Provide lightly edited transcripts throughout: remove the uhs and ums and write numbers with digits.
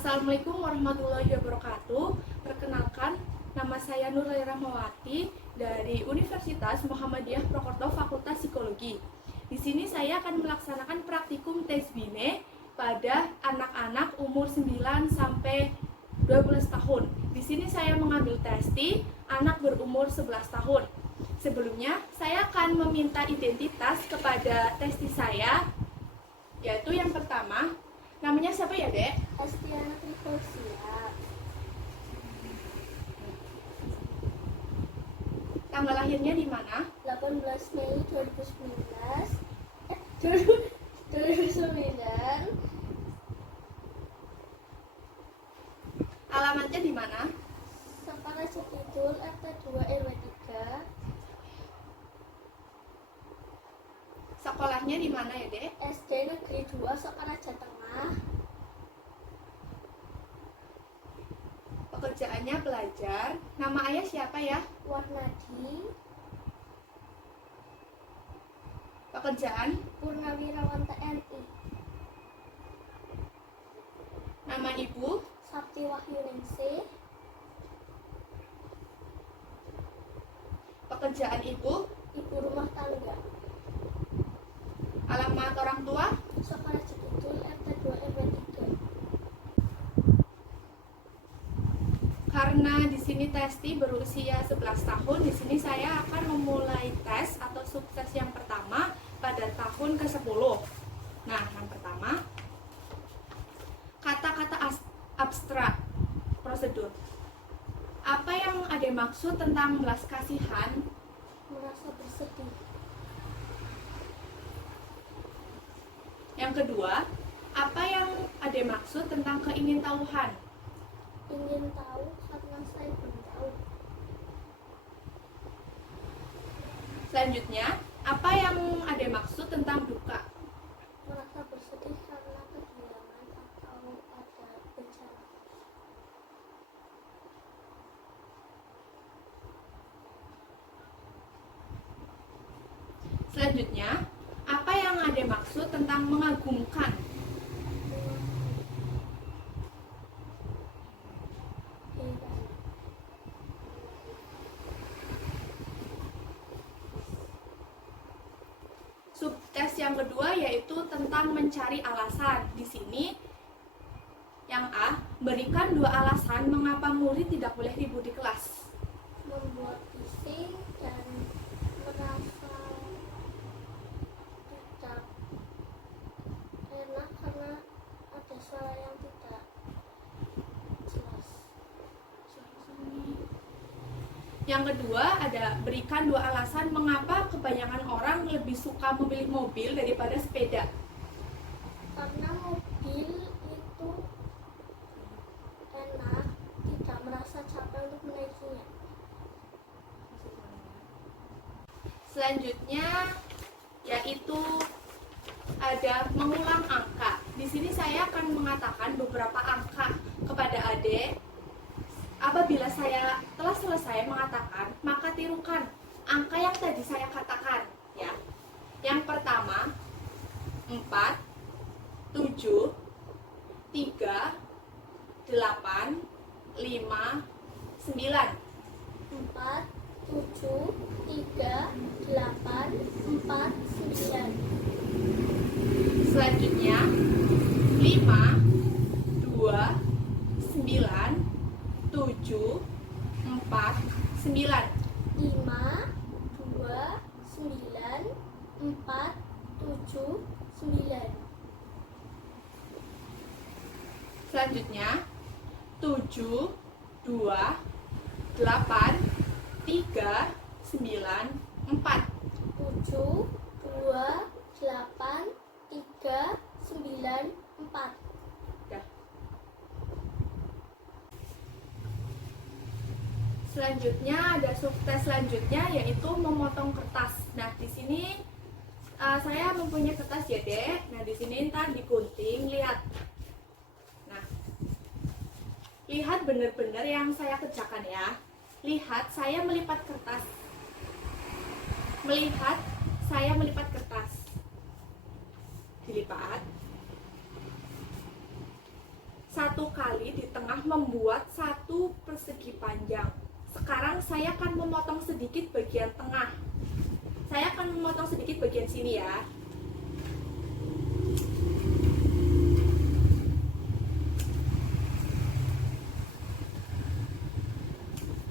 Assalamualaikum warahmatullahi wabarakatuh. Perkenalkan, nama saya Nurul Rahmawati dari Universitas Muhammadiyah Prokerto Fakultas Psikologi. Di sini saya akan melaksanakan praktikum tes BINE pada anak-anak umur 9 sampai 12 tahun. Di sini saya mengambil testi anak berumur 11 tahun. Sebelumnya, saya akan meminta identitas kepada testi saya, yaitu yang pertama, namanya siapa ya, Dek? Astiana Trifosia. Tanggal lahirnya di mana? 18 Mei 2009. Alamatnya di mana? Sokaraja Kidul, RT 2 RW 3. Sekolahnya di mana ya, Dek? SD Negeri 2 Sokaraja Tengah. Pekerjaannya belajar. Nama ayah siapa ya? Warnadi. Pekerjaan. Purnawirawan TNI. Nama ibu. Sabti Wahyuningsih. Pekerjaan ibu. Ibu rumah tangga. Alamat orang tua. Sokaraja Kidul, RT 2 RW 3. Karena di sini testi berusia 11 tahun, di sini saya akan memulai tes atau sukses yang pertama pada tahun ke-10. Nah, yang pertama, kata-kata abstrak prosedur. Apa yang ada maksud tentang belas kasihan? Merasa bersedih. Yang kedua, apa yang ada maksud tentang keingintahuan? Ingin tahu karena saya belum tahu. Selanjutnya, apa yang ada maksud tentang duka? Merasa bersedih karena kehilangan atau ada bencana. Selanjutnya, apa yang ada maksud tentang mengagumkan? Subtes yang kedua yaitu tentang mencari alasan. Di sini yang A, berikan 2 alasan mengapa murid tidak boleh ribut di kelas. Membuat pusing dan merasa tidak enak karena ada suara yang tidak jelas. Yang kedua ada berikan 2 alasan mengapa kebanyakan orang lebih suka memilih mobil daripada sepeda. Karena mobil itu enak, tidak merasa capek untuk menaikinya. Selanjutnya yaitu ada mengulang angka. Di sini saya akan mengatakan beberapa angka kepada adik. Apabila saya telah selesai mengatakan, maka tirukan angka yang tadi saya katakan, ya. Yang pertama, 4, 7, 3, 8, 5, 9. 4, 7, 3, 8, 4, 9. Selanjutnya 5, 2, 9, 7, 4, 9. 5, 2, 9, 4, 7, 9. Selanjutnya 7, 2, 8, 3, 9, 4. 7, 2, 8, 3, 9, 4. Dah. Selanjutnya ada subtes selanjutnya yaitu memotong kertas. Nah, di sini saya mempunyai kertas ya, Dek. Nah, di sini ntar digunting, lihat. Nah, lihat benar-benar yang saya kerjakan ya. Lihat saya melipat kertas. Melihat saya melipat kertas. Dilipat. 1 kali panjang. Sekarang saya akan memotong sedikit bagian tengah. Saya akan memotong sedikit bagian sini ya.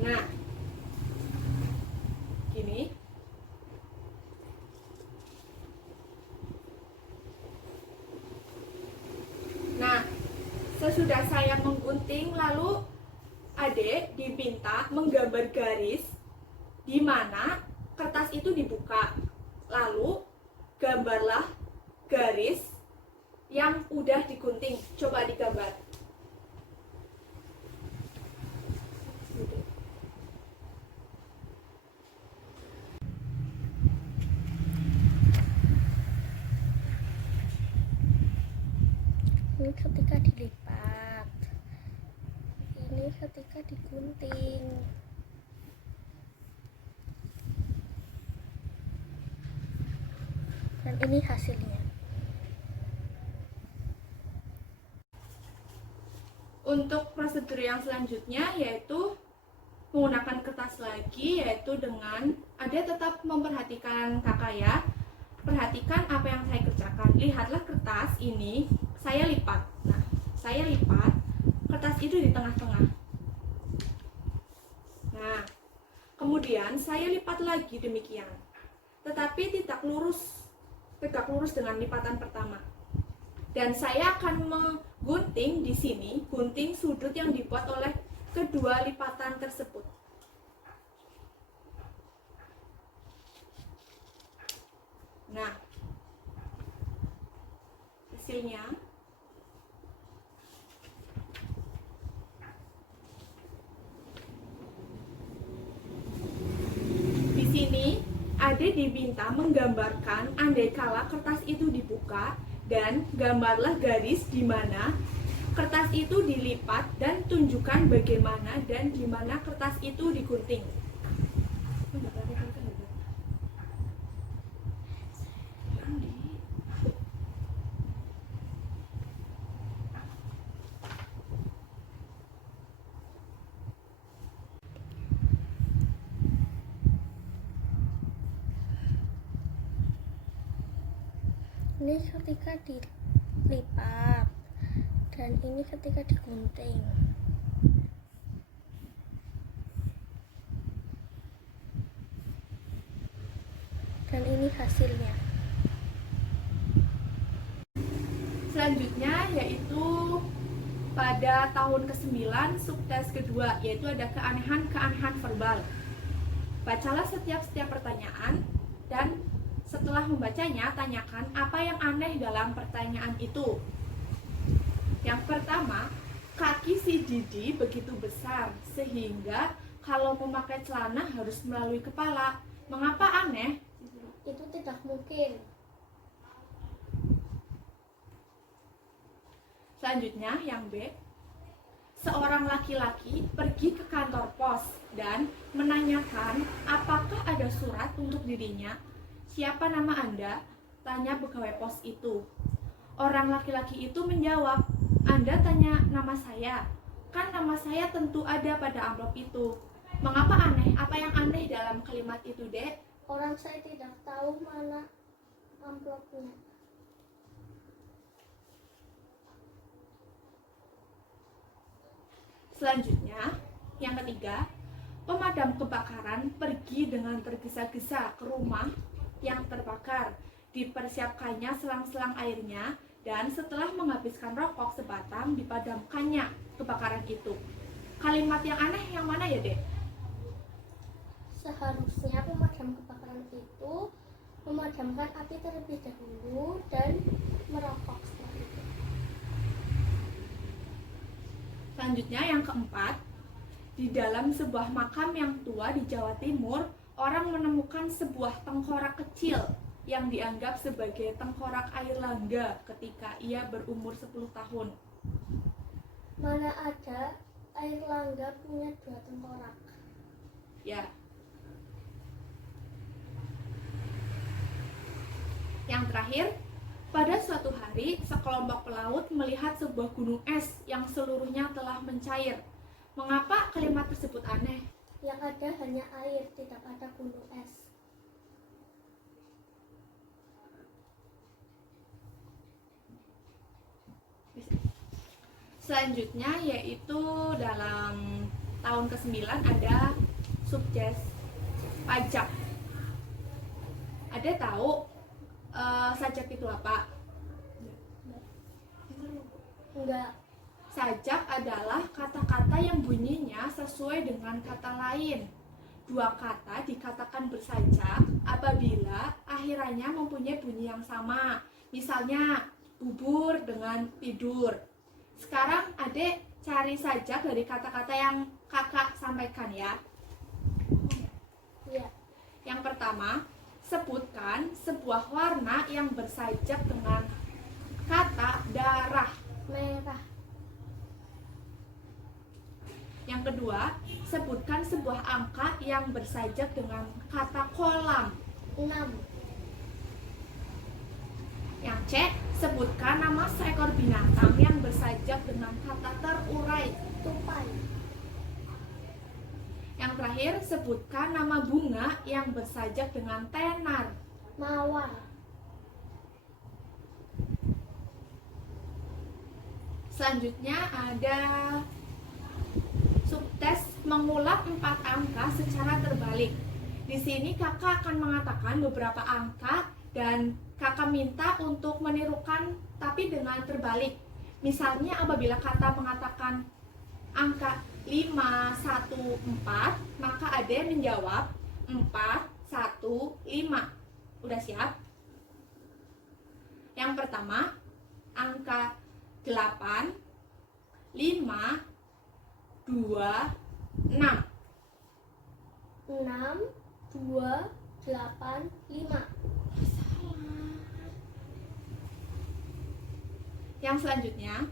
Nah, gini. Nah, sesudah saya menggunting, lalu adik diminta menggambar garis di mana kertas itu dibuka. Lalu gambarlah garis yang udah digunting. Coba digambar. Ini ketika dilipat, ini ketika digunting. Dan ini hasilnya. Untuk prosedur yang selanjutnya yaitu menggunakan kertas lagi, yaitu dengan ada tetap memperhatikan kakak ya. Perhatikan apa yang saya kerjakan. Lihatlah kertas ini, saya lipat. Nah, saya lipat kertas itu di tengah-tengah. Nah, kemudian saya lipat lagi demikian. Tetapi tidak lurus, tegak lurus dengan lipatan pertama. Dan saya akan menggunting di sini, gunting sudut yang dibuat oleh kedua lipatan tersebut. Nah, hasilnya di sini Ade diminta menggambarkan andai kala kertas itu dibuka dan gambarlah garis di mana kertas itu dilipat dan tunjukkan bagaimana dan di mana kertas itu digunting. Ini ketika dilipat, dan ini ketika digunting. Dan ini hasilnya. Selanjutnya yaitu pada tahun ke-9 subtes kedua, yaitu ada keanehan-keanehan verbal. Bacalah setiap pertanyaan dan setelah membacanya tanyakan apa yang aneh dalam pertanyaan itu. Yang pertama, kaki si Didi begitu besar sehingga kalau memakai celana harus melalui kepala. Mengapa aneh? Itu tidak mungkin. Selanjutnya yang B, seorang laki-laki pergi ke kantor pos dan menanyakan apakah ada surat untuk dirinya. Siapa nama Anda? Tanya pegawai pos itu. Orang laki-laki itu menjawab, Anda tanya nama saya? Kan nama saya tentu ada pada amplop itu. Mengapa aneh? Apa yang aneh dalam kalimat itu, Dek? Orang saya tidak tahu mana amplopnya. Selanjutnya, yang ketiga, pemadam kebakaran pergi dengan tergesa-gesa ke rumah yang terbakar. Dipersiapkannya selang-selang airnya dan setelah menghabiskan rokok sebatang dipadamkannya kebakaran itu. Kalimat yang aneh yang mana ya, Dek? Seharusnya pemadam kebakaran itu memadamkan api terlebih dahulu dan merokok setelah itu. Selanjutnya yang keempat, di dalam sebuah makam yang tua di Jawa Timur, orang menemukan sebuah tengkorak kecil yang dianggap sebagai tengkorak air langga ketika ia berumur 10 tahun. Mana ada air langga punya 2 tengkorak? Ya. Yang terakhir, pada suatu hari sekelompok pelaut melihat sebuah gunung es yang seluruhnya telah mencair. Mengapa kalimat tersebut aneh? Yang ada hanya air, tidak ada gunung es. Selanjutnya yaitu dalam tahun ke-9 ada subjek pajak. Ada tahu sajak itu apa? Enggak. Sajak adalah kata-kata yang bunyinya sesuai dengan kata lain. Dua kata dikatakan bersajak apabila akhirannya mempunyai bunyi yang sama. Misalnya bubur dengan tidur. Sekarang Adek cari sajak dari kata-kata yang kakak sampaikan ya. Iya. Yang pertama, sebutkan sebuah warna yang bersajak dengan kata darah. Merah. Yang kedua, sebutkan sebuah angka yang bersajak dengan kata kolam. 6. Yang C, sebutkan nama seekor binatang yang bersajak dengan kata terurai. Tupai. Yang terakhir, sebutkan nama bunga yang bersajak dengan tenar. Mawar. Selanjutnya ada subtes mengulang 4 angka secara terbalik. Di sini kakak akan mengatakan beberapa angka dan kakak minta untuk menirukan tapi dengan terbalik. Misalnya apabila kata mengatakan angka 5, 1, 4, maka Ade menjawab 4, 1, 5. Udah siap? Yang pertama, angka 8, 5, 2, 6. 6, 2, 8, 5. Yang selanjutnya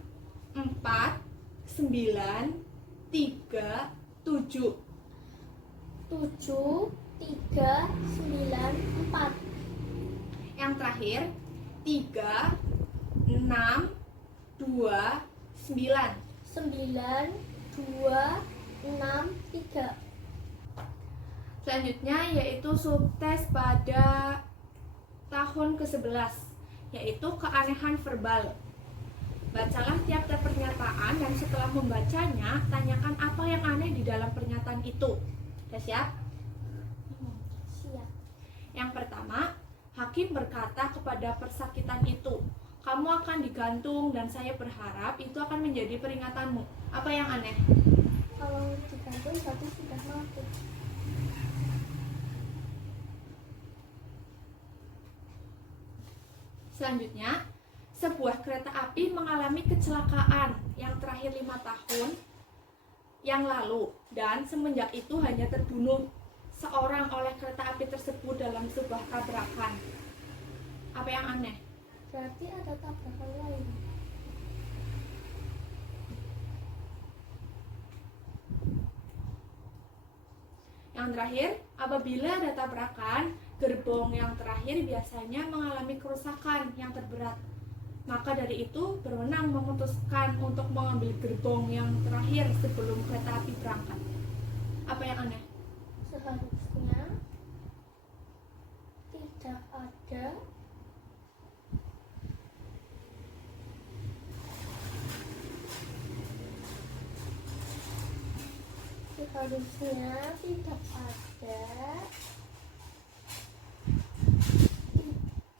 4, 9, 3, 7. 7, 3, 9, 4. Yang terakhir 3, 6, 2, 9. 9, 2, 6, 3. Selanjutnya yaitu subtes pada tahun ke-11, yaitu keanehan verbal. Bacalah tiap-tiap pernyataan dan setelah membacanya, tanyakan apa yang aneh di dalam pernyataan itu. Udah siap? Siap. Yang pertama, hakim berkata kepada persakitan itu, kamu akan digantung dan saya berharap itu akan menjadi peringatanmu. Apa yang aneh? Kalau digantung berarti sudah mati. Selanjutnya, sebuah kereta api mengalami kecelakaan yang terakhir 5 tahun yang lalu dan semenjak itu hanya terbunuh seorang oleh kereta api tersebut dalam sebuah tabrakan. Apa yang aneh? Berarti ada tabrakan lain. Yang terakhir, apabila ada tabrakan, gerbong yang terakhir biasanya mengalami kerusakan yang terberat. Maka dari itu berwenang memutuskan untuk mengambil gerbong yang terakhir sebelum kereta api berangkat. Apa yang aneh? Seharusnya tidak ada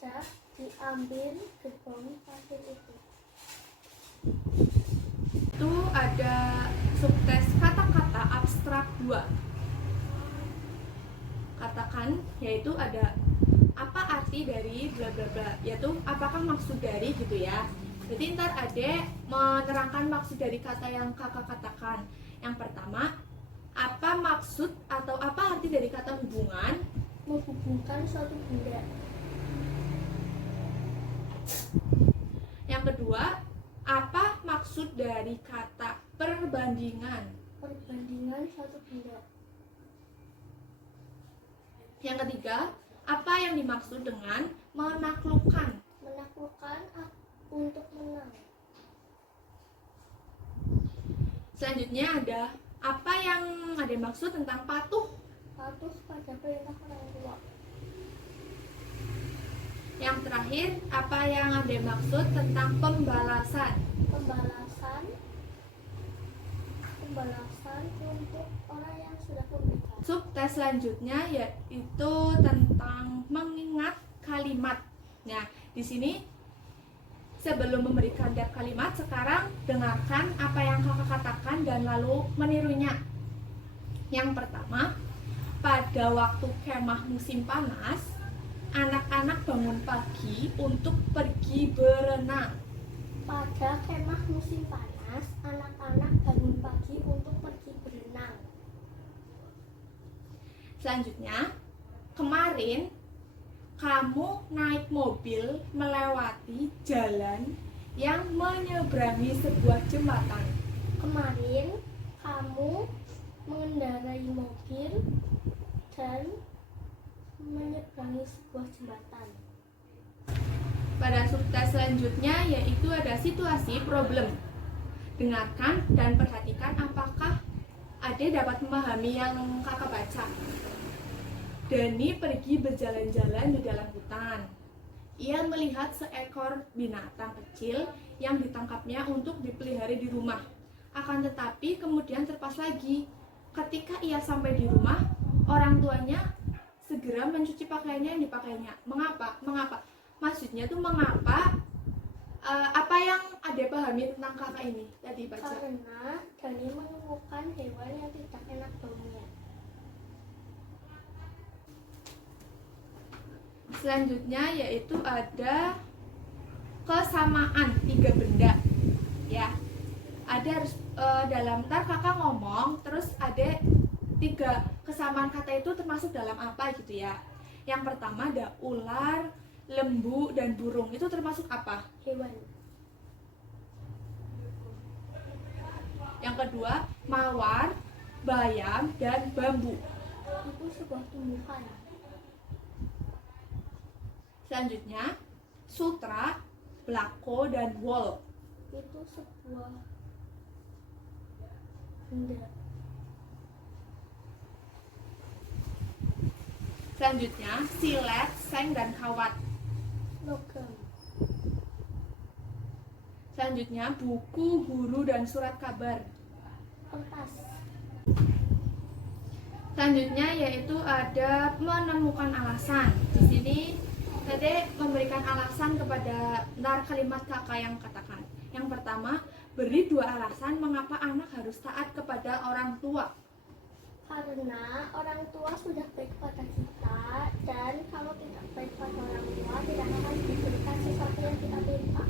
tidak diambil gerbong terakhir itu. Itu ada subtes kata-kata abstrak 2. Katakan, yaitu ada apa arti dari bla bla bla, yaitu apakah maksud dari gitu ya. Jadi ntar Ade menerangkan maksud dari kata yang kakak katakan. Yang pertama, apa maksud atau apa arti dari kata hubungan? Menghubungkan suatu benda. Yang kedua, apa maksud dari kata perbandingan? Perbandingan suatu benda. Yang ketiga, apa yang dimaksud dengan menaklukkan? Menaklukkan untuk menang. Selanjutnya ada yang ada maksud tentang patuh? Patuh pada perintah orang tua. Yang terakhir, apa yang ada maksud tentang pembalasan? Pembalasan untuk orang yang sudah memberikan. Subtes selanjutnya yaitu tentang mengingat kalimat. Nah, di sini sebelum memberikan tiap kalimat, sekarang dengarkan apa yang kakak katakan dan lalu menirunya. Yang pertama, pada waktu kemah musim panas, anak-anak bangun pagi untuk pergi berenang. Pada kemah musim panas, anak-anak bangun pagi untuk pergi berenang. Selanjutnya, kemarin kamu naik mobil melewati jalan yang menyeberangi sebuah jembatan. Kemarin kamu mengendarai mobil dan menyeberangi sebuah jembatan. Pada subtes selanjutnya yaitu ada situasi problem. Dengarkan dan perhatikan apakah Ade dapat memahami yang kakak baca. Dani pergi berjalan-jalan di dalam hutan. Ia melihat seekor binatang kecil yang ditangkapnya untuk dipelihara di rumah. Akan tetapi kemudian terlepas lagi. Ketika ia sampai di rumah, orang tuanya segera mencuci pakaiannya yang dipakainya. Mengapa? Maksudnya tuh mengapa? Apa yang Ade pahami tentang kakak ini tadi baca? Karena Dani menemukan hewan yang tidak enak baunya. Selanjutnya yaitu ada kesamaan 3 benda. Ya, ada harus dalam ntar kakak ngomong, terus ada 3 kesamaan kata itu termasuk dalam apa gitu ya. Yang pertama ada ular, lembu, dan burung. Itu termasuk apa? Hewan. Yang kedua, mawar, bayam, dan bambu. Itu sebuah tumbuhan. Selanjutnya, sutra, belako, dan wol. Itu sebuah benda. Selanjutnya, silet, seng, dan kawat. Logam. Selanjutnya, buku, guru, dan surat kabar. Kertas. Selanjutnya yaitu ada menemukan alasan. Di sini Dede memberikan alasan kepada kalimat kakak yang katakan. Yang pertama, beri 2 alasan mengapa anak harus taat kepada orang tua. Karena orang tua sudah baik pada kita, dan kalau tidak baik pada orang tua tidak akan diberikan sesuatu yang kita minta.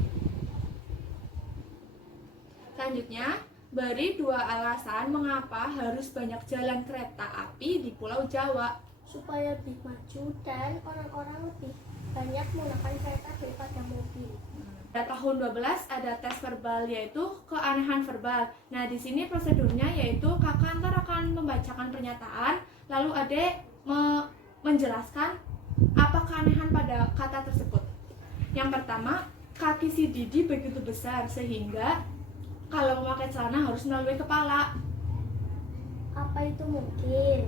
Selanjutnya, beri 2 alasan mengapa harus banyak jalan kereta api di Pulau Jawa. Supaya lebih maju dan orang-orang lebih banyak menggunakan kereta daripada mobil. Pada tahun 12 ada tes verbal yaitu keanehan verbal. Nah, di sini prosedurnya yaitu kakak ntar akan membacakan pernyataan, lalu Ade menjelaskan apa keanehan pada kata tersebut. Yang pertama, kaki si Didi begitu besar sehingga kalau memakai celana harus melalui kepala. Apa itu mungkin?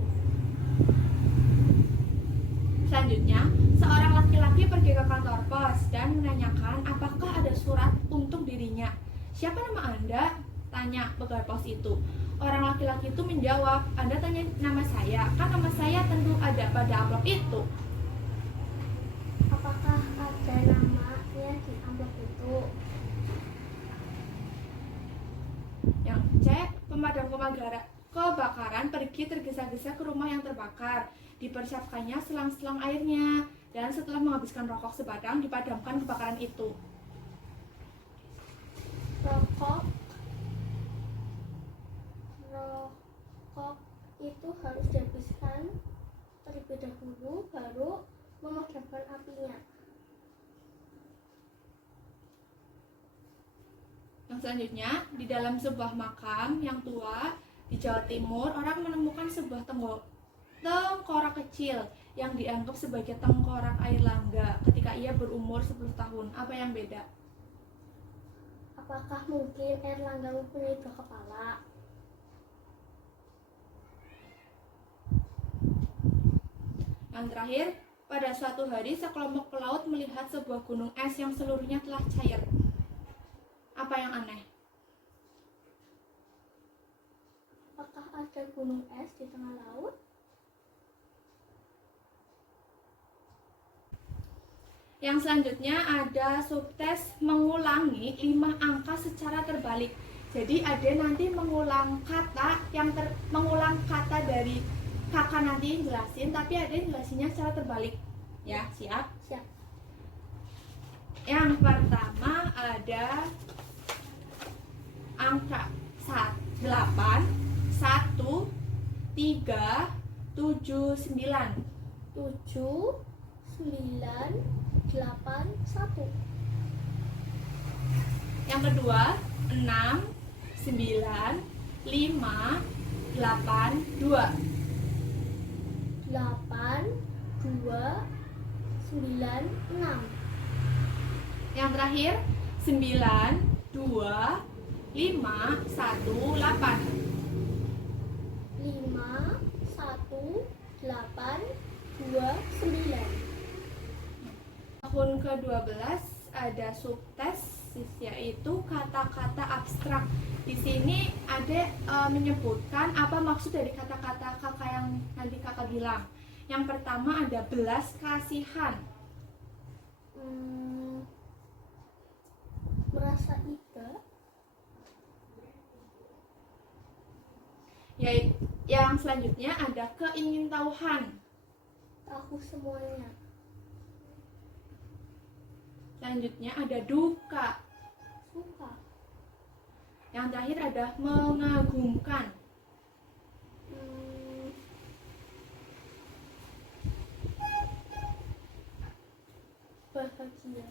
Selanjutnya, seorang laki-laki pergi ke kantor pos dan menanyakan apakah ada surat untuk dirinya. Siapa nama Anda? Tanya pegawai pos itu. Orang laki-laki itu menjawab, Anda tanya nama saya, kan nama saya tentu ada pada amplop itu. Apakah ada namanya di amplop itu? Yang C, pemadam kebakaran pergi tergesa-gesa ke rumah yang terbakar. Dipersiapkannya selang-selang airnya, dan setelah menghabiskan rokok sebatang dipadamkan kebakaran itu. Rokok itu harus dihabiskan terlebih dahulu, baru memadamkan apinya. Yang selanjutnya, di dalam sebuah makam yang tua di Jawa Timur, orang menemukan sebuah tengkorak kecil yang dianggap sebagai tengkorak air langga ketika ia berumur 10 tahun. Apa yang beda? Apakah mungkin Erlangga mempunyai 2 kepala? Yang terakhir, pada suatu hari sekelompok pelaut melihat sebuah gunung es yang seluruhnya telah cair. Apa yang aneh? Apakah ada gunung es di tengah laut? Yang selanjutnya ada subtes mengulangi 5 angka secara terbalik. Jadi ada nanti mengulang kata mengulang kata dari kakak nanti jelasin, tapi ada yang jelasinnya secara terbalik. Ya, siap? Siap. Yang pertama ada angka 8, 1, 3, 7, 9. 7, 9, 8, 1. Yang kedua 6, 9, 5, 8, 2. 8, 2, 9, 6. Yang terakhir 9, 2, 5, 1, 8. 5, 1, 8, 2, 9. Tahun ke-12 ada subtes yaitu kata-kata abstrak. Di sini ada menyebutkan apa maksud dari kata-kata kakak yang nanti kakak bilang. Yang pertama ada belas kasihan. Merasa iba. Yang selanjutnya ada keingintahuan. Tahu semuanya. Selanjutnya ada duka. Suka. Yang terakhir ada mengagumkan. Bahagia.